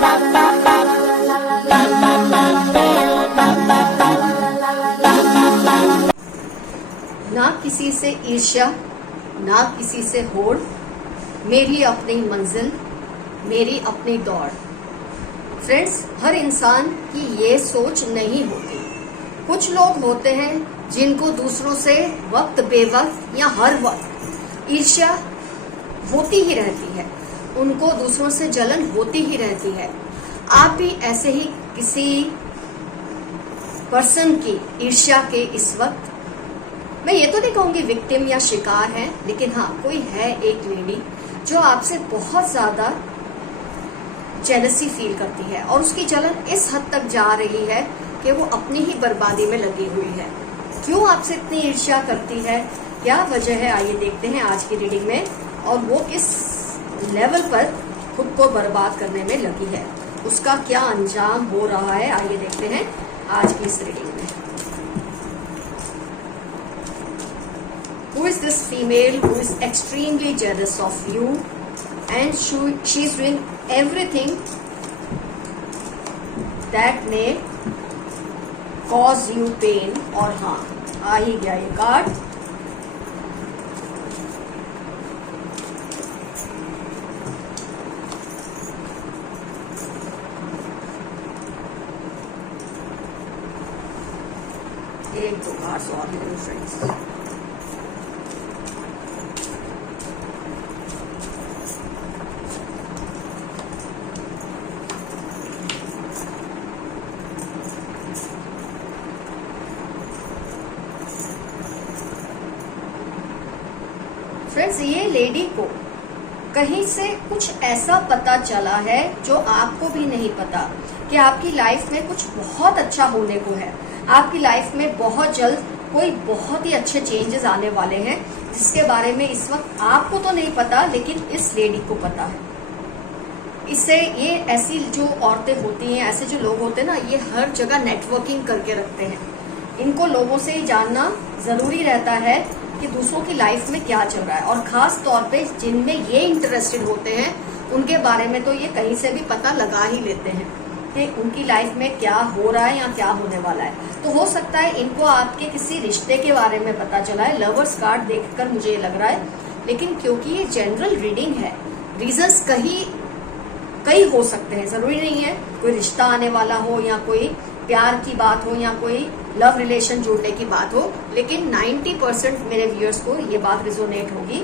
ना किसी से ईर्ष्या, ना किसी से होड़, मेरी अपनी मंजिल, मेरी अपनी दौड़। फ्रेंड्स, हर इंसान की ये सोच नहीं होती। कुछ लोग होते हैं जिनको दूसरों से वक्त बेवक्त या हर वक्त ईर्ष्या होती ही रहती है, उनको दूसरों से जलन होती ही रहती है। आप भी ऐसे ही किसी पर्सन की ईर्ष्या के इस वक्त, मैं ये तो नहीं कहूंगी विक्टिम या शिकार है, लेकिन हाँ कोई है एक लेडी जो आपसे बहुत ज्यादा जेलसी फील करती है और उसकी जलन इस हद तक जा रही है कि वो अपनी ही बर्बादी में लगी हुई है। क्यों आपसे इतनी ईर्ष्या करती है, क्या वजह है, आइए देखते हैं आज की रीडिंग में। और वो किस लेवल पर खुद को बर्बाद करने में लगी है, उसका क्या अंजाम हो रहा है, आइए देखते हैं आज की इस रीडिंग में। Who is this female who is extremely jealous of you and she is doing everything that may cause you pain और harm? आ ही गया ये कार्ड। एक दो कार्ड्स और ले लो फ्रेंड्स। फ्रेंड्स, ये लेडी को कहीं से कुछ ऐसा पता चला है जो आपको भी नहीं पता कि आपकी लाइफ में कुछ बहुत अच्छा होने को है। आपकी लाइफ में बहुत जल्द कोई बहुत ही अच्छे चेंजेस आने वाले हैं, जिसके बारे में इस वक्त आपको तो नहीं पता, लेकिन इस लेडी को पता है। इससे ये ऐसी जो औरतें होती हैं, ऐसे जो लोग होते हैं ना, ये हर जगह नेटवर्किंग करके रखते हैं। इनको लोगों से ही जानना जरूरी रहता है कि दूसरों की लाइफ में क्या चल रहा है, और खास तौर पे जिनमें ये इंटरेस्टेड होते हैं उनके बारे में तो ये कहीं से भी पता लगा ही लेते हैं कि उनकी लाइफ में क्या हो रहा है या क्या होने वाला है। तो हो सकता है इनको आपके किसी रिश्ते के बारे में पता चला है, लवर्स कार्ड देखकर मुझे ये लग रहा है। लेकिन क्योंकि ये जनरल रीडिंग है, रीजंस कई हो सकते हैं, जरूरी नहीं है कोई रिश्ता आने वाला हो या कोई प्यार की बात हो या कोई लव रिलेशन जोड़ने की बात हो, लेकिन 90% मेरे व्यूअर्स को ये बात रिजोनेट होगी।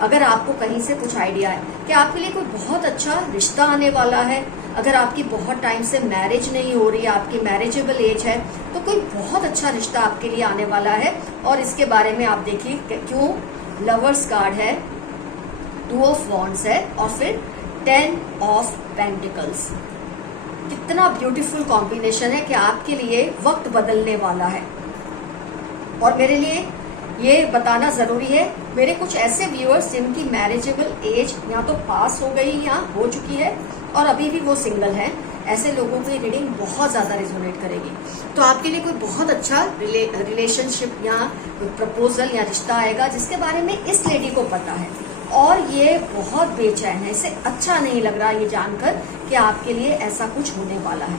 अगर आपको कहीं से कुछ आइडिया है कि आपके लिए कोई बहुत अच्छा रिश्ता आने वाला है, अगर आपकी बहुत टाइम से मैरिज नहीं हो रही है, आपकी मैरिजेबल एज है, तो कोई बहुत अच्छा रिश्ता आपके लिए आने वाला है। और इसके बारे में आप देखिए क्यों लवर्स कार्ड है, 2 ऑफ वॉन्ड्स है और फिर 10 ऑफ पेंटिकल्स। कितना ब्यूटीफुल कॉम्बिनेशन है कि आपके लिए वक्त बदलने वाला है। और मेरे लिए ये बताना जरूरी है, मेरे कुछ ऐसे व्यूअर्स जिनकी मैरिजेबल एज या तो पास हो गई या हो चुकी है और अभी भी वो सिंगल हैं, ऐसे लोगों की रीडिंग बहुत ज्यादा रिजोनेट करेगी। तो आपके लिए कोई बहुत अच्छा रिलेशनशिप या प्रपोजल या रिश्ता आएगा जिसके बारे में इस लेडी को पता है, और ये बहुत बेचैन है। इसे अच्छा नहीं लग रहा ये जानकर कि आपके लिए ऐसा कुछ होने वाला है।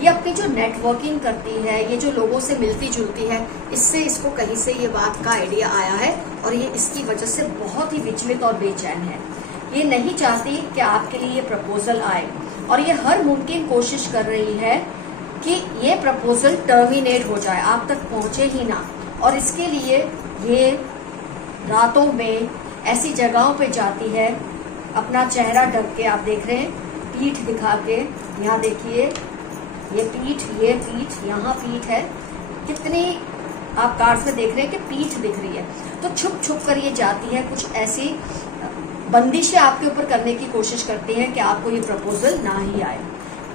ये अपनी जो नेटवर्किंग करती है, ये जो लोगों से मिलती जुलती है, इससे इसको कहीं से ये बात का आइडिया आया है और ये इसकी वजह से बहुत ही विचलित और बेचैन है। ये नहीं चाहती कि आपके लिए ये प्रपोजल आए और ये हर मुमकिन कोशिश कर रही है कि ये प्रपोजल टर्मिनेट हो जाए, आप तक पहुंचे ही ना। और इसके लिए ये रातों में ऐसी जगहों पे जाती है, अपना चेहरा ढक के, आप देख रहे हैं पीठ दिखा के, यहाँ देखिए ये पीठ, यहाँ पीठ है, कितनी आप कार्ड्स में देख रहे हैं कि पीठ दिख रही है। तो छुप छुप कर ये जाती है, कुछ ऐसी बंदिशें आपके ऊपर करने की कोशिश करती है कि आपको ये प्रपोजल ना ही आए।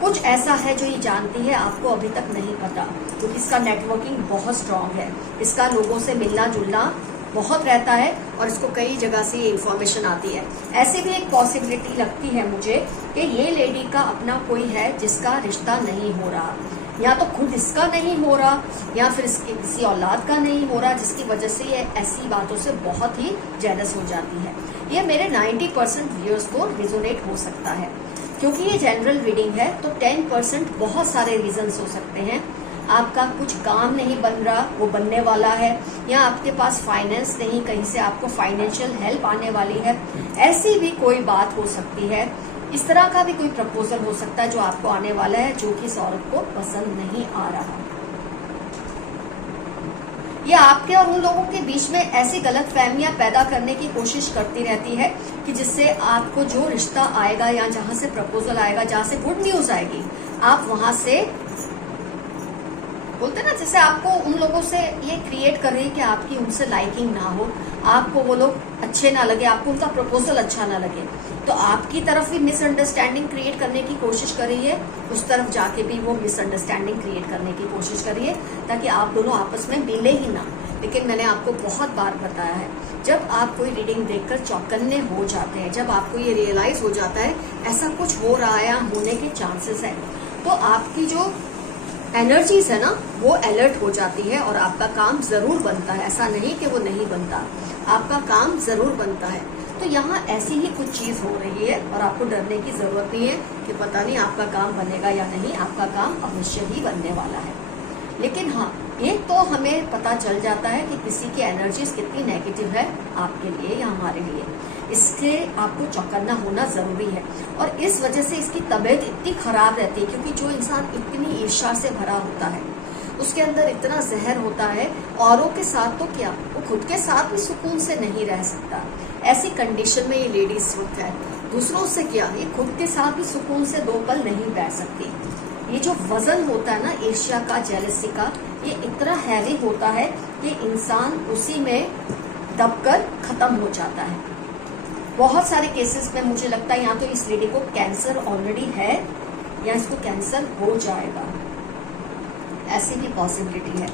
कुछ ऐसा है जो ये जानती है, आपको अभी तक नहीं पता, क्योंकि इसका नेटवर्किंग बहुत स्ट्रांग है, इसका लोगों से मिलना जुलना बहुत रहता है और इसको कई जगह से ये इन्फॉर्मेशन आती है। ऐसे भी एक पॉसिबिलिटी लगती है मुझे कि ये लेडी का अपना कोई है जिसका रिश्ता नहीं हो रहा, या तो खुद इसका नहीं हो रहा या फिर इसके किसी औलाद का नहीं हो रहा, जिसकी वजह से ये ऐसी बातों से बहुत ही जेलस हो जाती है। ये मेरे 90% व्यूअर्स को रिजोनेट हो सकता है। क्योंकि ये जनरल रीडिंग है तो 10% बहुत सारे रीजंस हो सकते हैं। आपका कुछ काम नहीं बन रहा, वो बनने वाला है, या आपके पास फाइनेंस नहीं, कहीं से आपको फाइनेंशियल हेल्प आने वाली है, ऐसी भी कोई बात हो सकती है। इस तरह का भी कोई प्रपोजल हो सकता है जो आपको आने वाला है, जो कि इस औरत को पसंद नहीं आ रहा। ये आपके और उन लोगों के बीच में ऐसी गलत फहमियां पैदा करने की कोशिश करती रहती है कि जिससे आपको जो रिश्ता आएगा या जहां से प्रपोजल आएगा, जहां से गुड न्यूज आएगी, आप वहां से बोलते ना, जैसे आपको उन लोगों से ये क्रिएट कर रही है कि आपकी उनसे लाइकिंग ना हो, आपको वो लोग अच्छे ना लगे, आपको उनका प्रपोजल अच्छा ना लगे, तो आपकी तरफ भी मिसअंडरस्टैंडिंग क्रिएट करने की कोशिश कर रही है, उस तरफ जाके भी वो मिसअंडरस्टैंडिंग क्रिएट करने की कोशिश कर रही है, ताकि आप दोनों आपस में मिले ही ना। लेकिन मैंने आपको बहुत बार बताया है, जब आप कोई रीडिंग देखकर चौकन्ने हो जाते हैं, जब आपको ये रियलाइज हो जाता है ऐसा कुछ हो रहा है या होने के चांसेस है, तो आपकी जो एनर्जीज है ना, वो अलर्ट हो जाती है और आपका काम जरूर बनता है। ऐसा नहीं कि वो नहीं बनता, आपका काम जरूर बनता है। तो यहाँ ऐसी ही कुछ चीज हो रही है और आपको डरने की जरूरत नहीं है कि पता नहीं आपका काम बनेगा या नहीं, आपका काम अवश्य ही बनने वाला है। लेकिन हाँ, एक तो हमें पता चल जाता है कि किसी की एनर्जीज कितनी नेगेटिव है आपके लिए या हमारे लिए, इससे आपको चौकन्ना होना जरूरी है। और इस वजह से इसकी तबीयत इतनी खराब रहती है, क्योंकि जो इंसान इतनी ईर्ष्या से भरा होता है, उसके अंदर इतना जहर होता है, औरों के साथ तो क्या, वो खुद के साथ भी सुकून से नहीं रह सकता। ऐसी कंडीशन में ये लेडी इस वक्त है। दूसरों से क्या, ये खुद के साथ भी सुकून से 2 पल नहीं बैठ सकती। ये जो वजन होता है ना ईर्ष्या का, जेलसी का, ये इतना हैवी होता है कि इंसान उसी में दबकर खत्म हो जाता है। बहुत सारे केसेस में मुझे लगता है यहाँ तो इस लेडी को कैंसर ऑलरेडी है या इसको कैंसर हो जाएगा, ऐसी भी पॉसिबिलिटी है।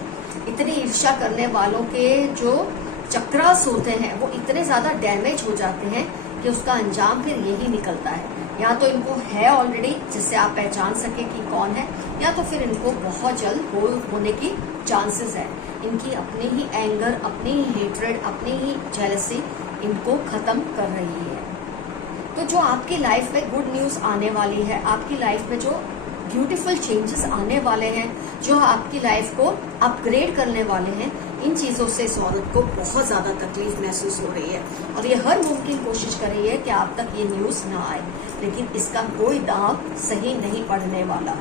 इतनी ईर्ष्या करने वालों के जो चक्रास होते हैं वो इतने ज्यादा डैमेज हो जाते हैं कि उसका अंजाम फिर यही निकलता है। या तो इनको है ऑलरेडी जिससे आप पहचान सके कि कौन है, या तो फिर इनको बहुत जल्द होने की चांसेस है। इनकी अपनी ही एंगर, अपनी ही हेट्रेड, अपनी ही जेलसी इनको खत्म कर रही है। तो जो आपकी लाइफ में गुड न्यूज आने वाली है, आपकी लाइफ में जो ब्यूटीफुल चेंजेस आने वाले हैं, जो आपकी लाइफ को अपग्रेड करने वाले हैं, इन चीजों से इस औरत को बहुत ज्यादा तकलीफ महसूस हो रही है और ये हर मुमकिन कोशिश कर रही है कि आप तक ये न्यूज ना आए। लेकिन इसका कोई दाव सही नहीं पड़ने वाला।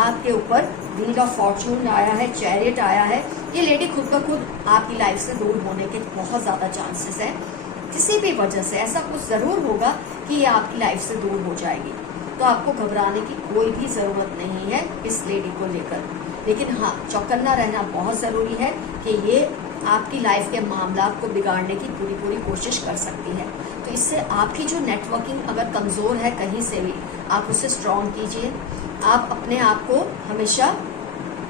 आपके ऊपर व्हील ऑफ फॉर्चून आया है, चैरियट आया है। ये लेडी खुद ब खुद आपकी लाइफ से दूर होने के बहुत ज्यादा चांसेस है। किसी भी वजह से ऐसा कुछ जरूर होगा कि ये आपकी लाइफ से दूर हो जाएगी। तो आपको घबराने की कोई भी जरूरत नहीं है इस लेडी को लेकर। लेकिन हाँ, चौकन्ना रहना बहुत जरूरी है कि ये आपकी लाइफ के मामला को बिगाड़ने की पूरी कोशिश कर सकती है। तो इससे आपकी जो नेटवर्किंग अगर कमजोर है कहीं से भी, आप उसे स्ट्रॉन्ग कीजिए। आप अपने आप को हमेशा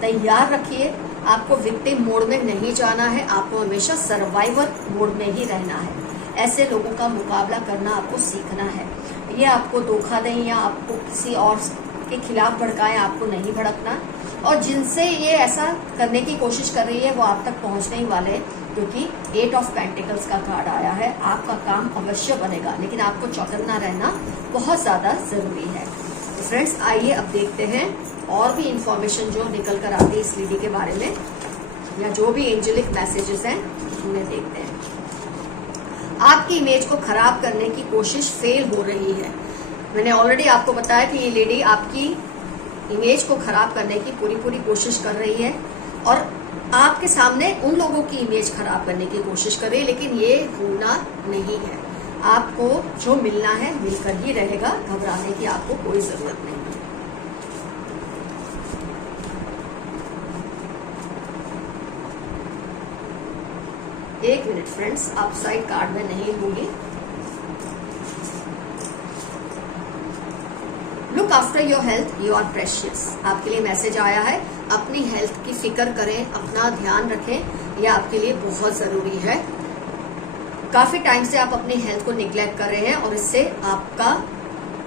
तैयार रखिए। आपको विक्टिम मोड में नहीं जाना है, आपको हमेशा सर्वाइवर मोड में ही रहना है। ऐसे लोगों का मुकाबला करना आपको सीखना है। ये आपको धोखा दें या आपको किसी और के खिलाफ भड़काएं, आपको नहीं भड़कना। और जिनसे ये ऐसा करने की कोशिश कर रही है वो आप तक पहुंचने ही वाले हैं, क्योंकि 8 ऑफ पेंटिकल्स का कार्ड आया है। आपका काम अवश्य बनेगा, लेकिन आपको चौकन्ना रहना बहुत ज्यादा जरूरी है। तो फ्रेंड्स, आइए अब देखते हैं और भी इंफॉर्मेशन जो निकल कर आती है इस लेडी के बारे में, या जो भी एंजेलिक मैसेजेस हैं उन्हें देखते हैं। आपकी इमेज को खराब करने की कोशिश फेल हो रही है। मैंने ऑलरेडी आपको बताया कि ये लेडी आपकी इमेज को खराब करने की पूरी कोशिश कर रही है और आपके सामने उन लोगों की इमेज खराब करने की कोशिश कर रही है, लेकिन ये होना नहीं है। आपको जो मिलना है मिलकर ही रहेगा, घबराने की आपको कोई जरूरत नहीं है। एक मिनट फ्रेंड्स, अपसाइड कार्ड में नहीं होगी। Look after your health, you are precious. आपके लिए मैसेज आया है, अपनी हेल्थ की फिक्र करें, अपना ध्यान रखें, यह आपके लिए बहुत जरूरी है। काफी टाइम से आप अपनी हेल्थ को निग्लेक्ट कर रहे हैं और इससे आपका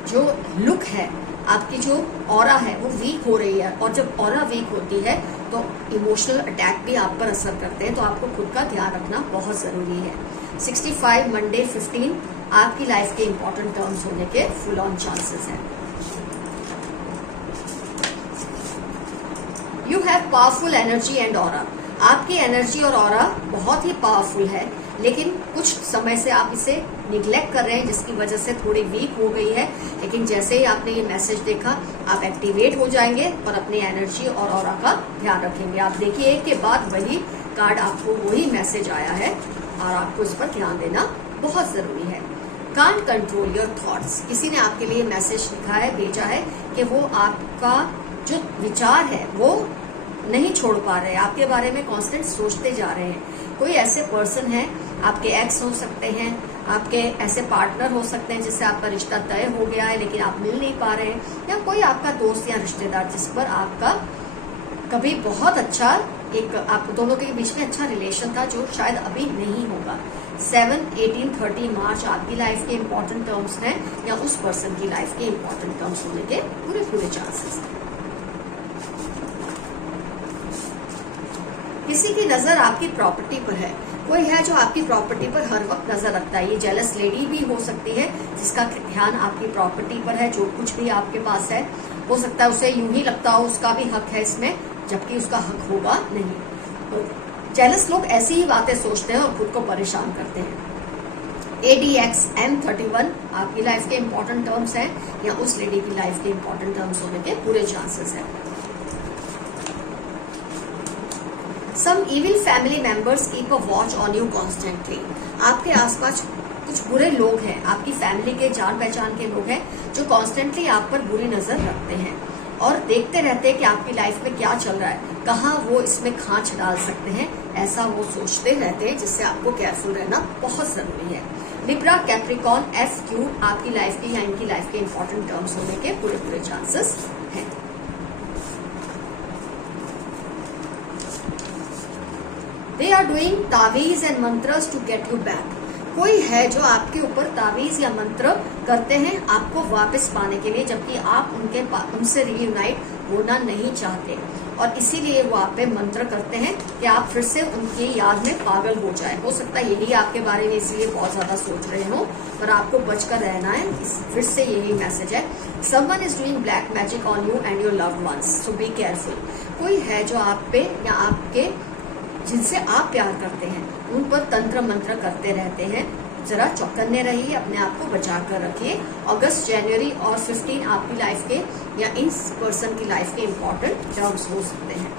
जो लुक है, आपकी जो ऑरा है वो वीक हो रही है, और जब ऑरा वीक होती है तो इमोशनल अटैक भी आप पर असर करते हैं, तो आपको खुद का ध्यान रखना बहुत जरूरी है। 65 मंडे 15 आपकी लाइफ के इंपॉर्टेंट टर्म्स होने के फुल ऑन चांसेस हैं। You have powerful energy and aura. आपकी एनर्जी और ऑरा बहुत ही पावरफुल है, लेकिन कुछ समय से आप इसे निग्लेक्ट कर रहे हैं, जिसकी वजह से थोड़ी वीक हो गई है। लेकिन जैसे ही आपने ये मैसेज देखा, आप एक्टिवेट हो जाएंगे और अपनी एनर्जी और ऑरा का ध्यान रखेंगे। आप देखिए एक के बाद वही कार्ड आपको वही मैसेज आया है, और आपको इस पर ध्यान देना बहुत जरूरी है। Can't control your thoughts. किसी ने आपके लिए मैसेज लिखा है, भेजा है कि वो आपका जो विचार है वो नहीं छोड़ पा रहे, आपके बारे में कांस्टेंट सोचते जा रहे हैं। कोई ऐसे पर्सन है, आपके एक्स हो सकते हैं, आपके ऐसे पार्टनर हो सकते हैं जिससे आपका रिश्ता तय हो गया है लेकिन आप मिल नहीं पा रहे हैं, या कोई आपका दोस्त या रिश्तेदार जिस पर आपका कभी बहुत अच्छा एक आप दोनों के बीच में अच्छा रिलेशन था, जो शायद अभी नहीं होगा। 7, 18, 30 मार्च आपकी लाइफ के इंपॉर्टेंट टर्म्स हैं, या उस पर्सन की लाइफ के इंपॉर्टेंट टर्म्स होने के पूरे चांसेस हैं। किसी की नजर आपकी प्रॉपर्टी पर है। कोई है जो आपकी प्रॉपर्टी पर हर वक्त नजर रखता है। ये जेलस लेडी भी हो सकती है जिसका ध्यान आपकी प्रॉपर्टी पर है। जो कुछ भी आपके पास है, हो सकता है उसे यूं ही लगता हो उसका भी हक है इसमें, जबकि उसका हक होगा नहीं। तो जेलस लोग ऐसी ही बातें सोचते हैं और खुद को परेशान करते हैं। ADX M31 आपकी लाइफ के इंपॉर्टेंट टर्म्स हैं, या उस लेडी की लाइफ के इंपॉर्टेंट टर्म्स होने के पूरे चांसेस हैं। Some evil family members keep a watch on you constantly. आपके आसपास कुछ बुरे लोग हैं, आपकी फैमिली के जान पहचान के लोग हैं जो कॉन्स्टेंटली आप पर बुरी नजर रखते हैं और देखते रहते हैं कि आपकी लाइफ में क्या चल रहा है, कहाँ वो इसमें खांच डाल सकते हैं, ऐसा वो सोचते रहते हैं, जिससे आपको केयरफुल रहना बहुत जरूरी है। लिब्रा, कैप्रिकॉर्न, FQ आपकी लाइफ के या इनकी लाइफ के इंपॉर्टेंट टर्म्स होने के पूरे चांसेस हैं। They are doing तावीज and mantras to get you back. कोई है जो आपके ऊपर तावीज या मंत्र करते हैं आपको वापस पाने के लिए, जबकि आप उनसे रीयूनाइट होना नहीं चाहते, और इसीलिए वो आप पे मंत्र करते हैं कि आप फिर से उनकी याद में पागल हो जाए। हो सकता है यही आपके बारे में इसलिए बहुत ज्यादा सोच रहे हो, पर आपको बचकर रहना है। फिर से यही मैसेज है। Someone is doing black magic on you and your loved ones, so be careful। कोई है जो आप पे या आपके जिनसे आप प्यार करते हैं उन पर तंत्र मंत्र करते रहते हैं। जरा चौकन्ने रहिए, अपने आप को बचा कर रखिए। अगस्त, जनवरी और 15 आपकी लाइफ के या इन पर्सन की लाइफ के इंपॉर्टेंट टर्म्स हो सकते हैं।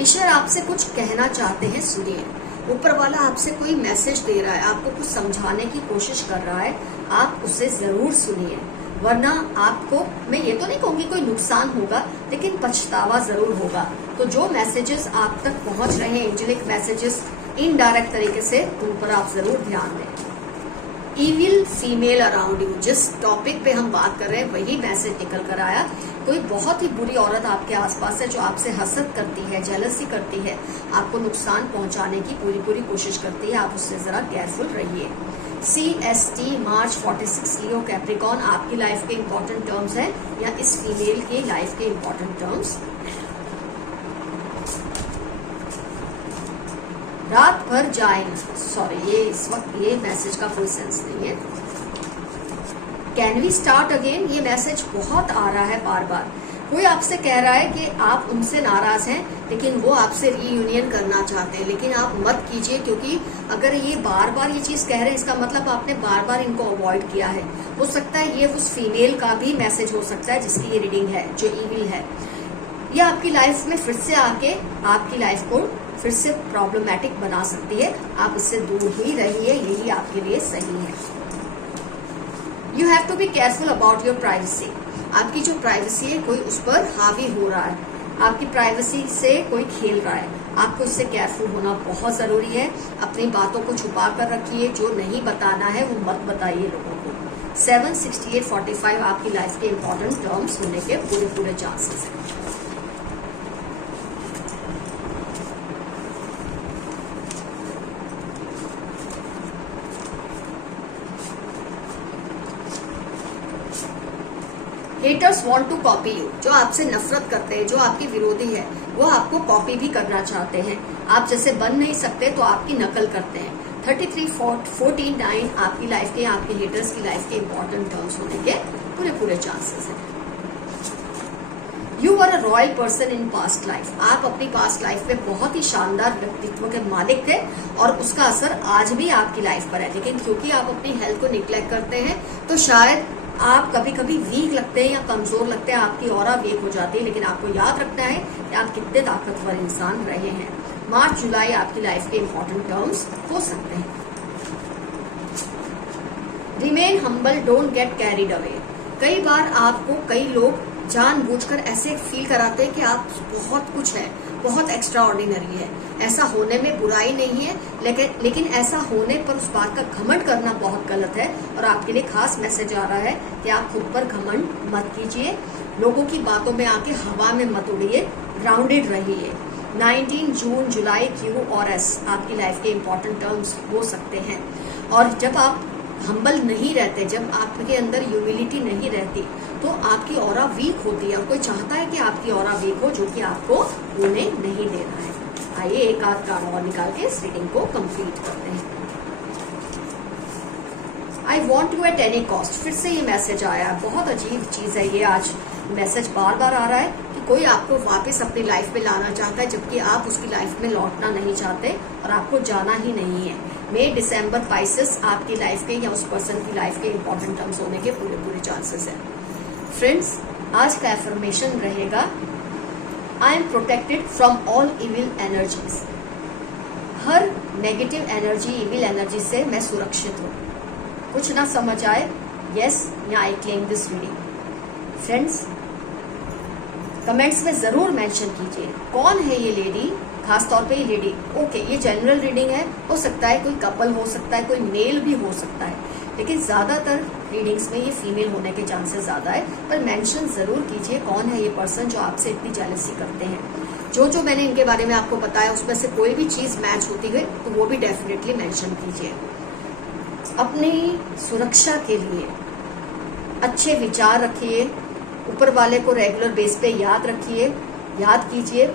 ईश्वर आपसे कुछ कहना चाहते हैं, सुनिए। ऊपर वाला आपसे कोई मैसेज दे रहा है, आपको कुछ समझाने की कोशिश कर रहा है, आप उसे जरूर सुनिए, वरना आपको, मैं ये तो नहीं कहूंगी कोई नुकसान होगा, लेकिन पछतावा जरूर होगा। तो जो मैसेजेस आप तक पहुंच रहे हैं, एंजेलिक मैसेजेस इनडायरेक्ट तरीके से, उन पर आप जरूर ध्यान दें। इविल फीमेल अराउंड यू, जिस टॉपिक पे हम बात कर रहे हैं वही मैसेज निकल कर आया। कोई बहुत ही बुरी औरत आपके आसपास है जो आपसे हसद करती है, जेलसी करती है, आपको नुकसान पहुंचाने की पूरी कोशिश करती है। आप उससे जरा केयरफुल रहिए। CST मार्च 46 लियो, कैप्रिकॉर्न आपकी लाइफ के इंपॉर्टेंट टर्म्स हैं, या इस फीमेल के लाइफ के इंपॉर्टेंट टर्म्स। रात भर जाएं, सॉरी ये इस वक्त ये मैसेज का कोई सेंस नहीं है। कैन वी स्टार्ट अगेन, ये मैसेज बहुत आ रहा है बार बार। कोई आपसे कह रहा है कि आप उनसे नाराज हैं, लेकिन वो आपसे रीयूनियन करना चाहते हैं, लेकिन आप मत कीजिए, क्योंकि अगर ये बार बार ये चीज कह रहे हैं, इसका मतलब आपने बार बार इनको अवॉइड किया है। हो सकता है ये उस फीमेल का भी मैसेज हो सकता है जिसकी ये रीडिंग है, जो ईविल है। ये आपकी लाइफ में फिर से आके आपकी लाइफ को फिर से प्रॉब्लमैटिक बना सकती है। आप इससे दूर ही रहिए, यही आपके लिए सही है। You have to be careful about your privacy. आपकी जो प्राइवेसी है, कोई उस पर हावी हो रहा है, आपकी प्राइवेसी से कोई खेल रहा है, आपको इससे केयरफुल होना बहुत जरूरी है। अपनी बातों को छुपा कर रखिए, जो नहीं बताना है वो मत बताइए लोगों को। 7, 68, 45 आपकी लाइफ के इंपॉर्टेंट टर्म्स होने के पूरे चांसेस हैं। Haters want to copy you, जो आपसे नफरत करते हैं, जो आपके विरोधी है, वो आपको कॉपी भी करना चाहते हैं। आप जैसे बन नहीं सकते तो आपकी नकल करते हैं। 33, 49 आपकी लाइफ के, आपके हेटर्स की लाइफ के इंपॉर्टेंट टर्म्स होने के पूरे चांसेस हैं। You are a royal person in past life, आप अपनी पास्ट लाइफ में बहुत ही शानदार व्यक्तित्व के मालिक थे और उसका असर आज भी आपकी लाइफ पर है। लेकिन क्योंकि आप अपनी हेल्थ को निग्लेक्ट करते हैं तो शायद आप कभी कभी वीक लगते हैं या कमजोर लगते हैं, आपकी ऑरा वीक हो जाती है। लेकिन आपको याद रखना है कि आप कितने ताकतवर इंसान रहे हैं। मार्च जुलाई आपकी लाइफ के इंपॉर्टेंट टर्म्स हो सकते हैं। Remain humble, don't get carried away. कई बार आपको कई लोग जानबूझकर ऐसे फील कराते हैं कि आप बहुत कुछ है, बहुत एक्स्ट्रा ऑर्डिनरी है। ऐसा होने में बुराई नहीं है, लेकिन ऐसा होने पर उस बात का घमंड करना बहुत गलत है। और आपके लिए खास मैसेज आ रहा है कि आप खुद पर घमंड मत कीजिए, लोगों की बातों में आके हवा में मत उड़िए, ग्राउंडेड रहिए। 19 जून जुलाई क्यू और एस आपकी लाइफ के इंपॉर्टेंट टर्म्स हो सकते हैं। और जब आप हम्बल नहीं रहते, जब आपके अंदर ह्यूमिलिटी नहीं रहती, तो आपकी ऑरा वीक होती है और कोई चाहता है कि आपकी ऑरा वीक हो, जो कि आपको होने नहीं देना है। आइए एक आध कार्ड और निकाल के इस रीडिंग को कंप्लीट करते हैं। I want you at any cost, फिर से ये मैसेज आया। बहुत अजीब चीज है ये, आज मैसेज बार बार आ रहा है कि कोई आपको वापस अपनी लाइफ में लाना चाहता है, जबकि आप उसकी लाइफ में लौटना नहीं चाहते और आपको जाना ही नहीं है। मई दिसंबर पाइसेस आपकी लाइफ के या उस पर्सन की लाइफ के इंपॉर्टेंट टर्म्स होने के पूरे चांसेस है। फ्रेंड्स, आज का एफर्मेशन रहेगा, I am protected from all evil energies. Her negative energy, evil energy से मैं सुरक्षित हूँ। कुछ ना समझ आए, यस या I claim this reading. Friends, comments में जरूर मेंशन कीजिए कौन है ये लेडी, खास तौर पे ये लेडी। ओके, ये जनरल रीडिंग है, हो सकता है कोई कपल हो सकता है, कोई मेल भी हो सकता है, लेकिन ज्यादातर रीडिंग्स में ये फीमेल होने के चांसेस ज्यादा है। पर मेंशन जरूर कीजिए कौन है ये पर्सन जो आपसे इतनी जेलसी करते हैं। जो मैंने इनके बारे में आपको बताया उसमें से कोई भी चीज मैच होती है तो वो भी डेफिनेटली मेंशन कीजिए। अपनी सुरक्षा के लिए अच्छे विचार रखिए, ऊपर वाले को रेगुलर बेस पे याद रखिए, याद कीजिए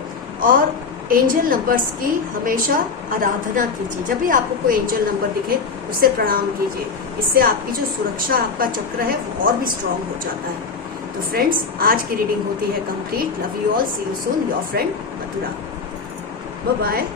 और एंजल नंबर्स की हमेशा आराधना कीजिए। जब भी आपको कोई एंजल नंबर दिखे उसे प्रणाम कीजिए। इससे आपकी जो सुरक्षा, आपका चक्र है वो और भी स्ट्रांग हो जाता है। तो फ्रेंड्स, आज की रीडिंग होती है complete. Love you all, see you soon, your friend Mathura. Bye bye.